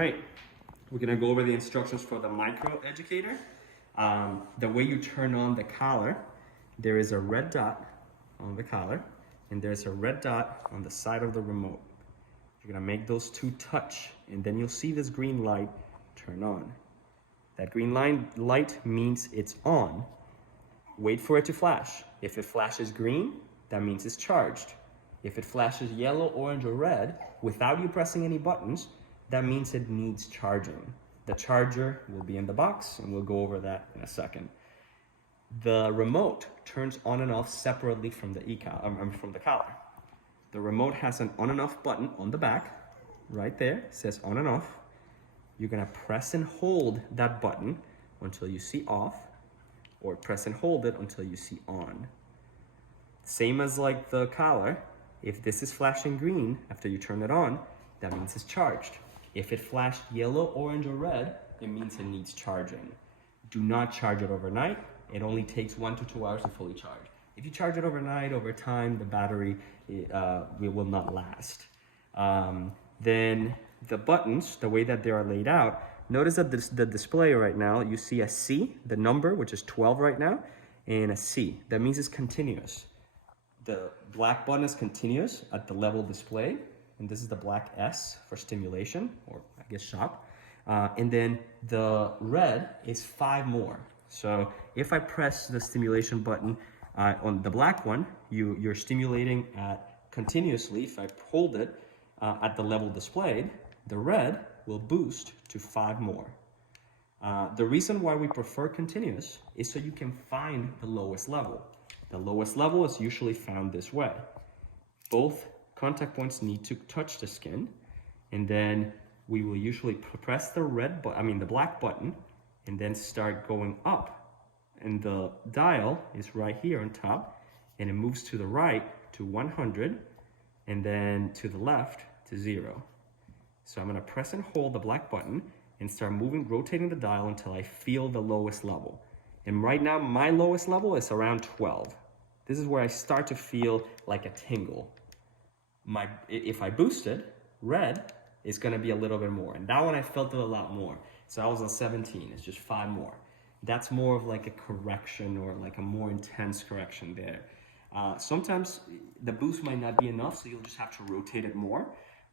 right, we're gonna go over the instructions for the micro educator. The way you turn on the collar, there is a red dot on the collar and there's a red dot on the side of the remote. You're gonna make those two touch and then you'll see this green light turn on. That green light means it's on. Wait for it to flash. If it flashes green, that means it's charged. If it flashes yellow, orange, or red without you pressing any buttons, that means it needs charging. The charger will be in the box and we'll go over that in a second. The remote turns on and off separately from the from the collar. The remote has an on and off button on the back, right there, it says on and off. You're gonna press and hold that button until you see off, or press and hold it until you see on. Same as like the collar, if this is flashing green after you turn it on, that means it's charged. If it flashed yellow, orange, or red, it means it needs charging. Do not charge it overnight. It only takes 1 to 2 hours to fully charge. If you charge it overnight, over time, the battery will not last. Then the buttons, the way that they are laid out, notice that the display right now, you see a C, the number, which is 12 right now, and a C. That means it's continuous. The black button is continuous at the level display, and this is the black S for stimulation, or I guess shock. And then the red is 5 more. So if I press the stimulation button on the black one, you're stimulating continuously. If I hold it at the level displayed, the red will boost to 5 more. The reason why we prefer continuous is so you can find the lowest level. The lowest level is usually found this way. Both contact points need to touch the skin, and then we will usually press the black button and then start going up. And the dial is right here on top, and it moves to the right to 100, and then to the left to 0. So I'm gonna press and hold the black button and start rotating the dial until I feel the lowest level. And right now, my lowest level is around 12. This is where I start to feel like a tingle. If I boost it, red is gonna be a little bit more. And that one I felt it a lot more. So I was on 17, it's just 5 more. That's more of like a correction or like a more intense correction there. Sometimes the boost might not be enough, so you'll just have to rotate it more,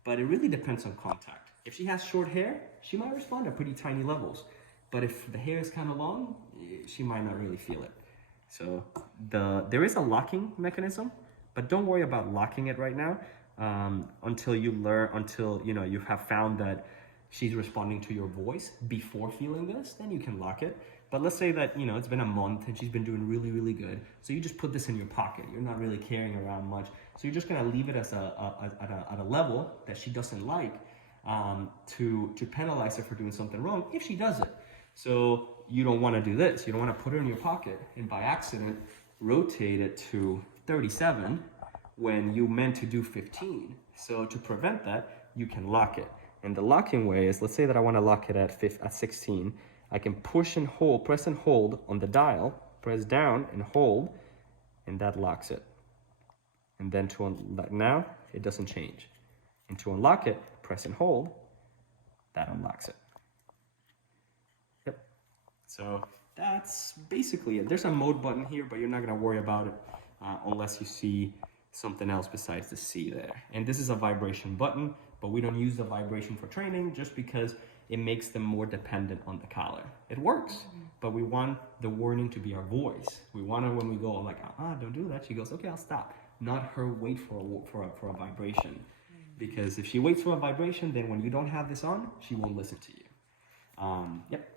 but it really depends on contact. If she has short hair, she might respond at pretty tiny levels. But if the hair is kind of long, she might not really feel it. So there is a locking mechanism, but don't worry about locking it right now until you have found that she's responding to your voice before feeling this, then you can lock it. But let's say that, it's been a month and she's been doing really, really good. So you just put this in your pocket. You're not really carrying around much. So you're just gonna leave it as at a level that she doesn't like to penalize her for doing something wrong if she does it. So you don't wanna do this. You don't wanna put her in your pocket and by accident rotate it to 37 when you meant to do 15. So to prevent that, you can lock it. And the locking way is, let's say that I want to lock it at 16. I can press and hold on the dial, press down and hold, and that locks it. And then now it doesn't change. And to unlock it, press and hold, that unlocks it. Yep. So that's basically it. There's a mode button here, but you're not going to worry about it unless you see something else besides the C there. And this is a vibration button, but we don't use the vibration for training just because it makes them more dependent on the collar. It works, but we want the warning to be our voice. We want her when we go, I'm like, don't do that. She goes, okay, I'll stop. Not her wait for a vibration. Because if she waits for a vibration, then when you don't have this on, she won't listen to you. Yep.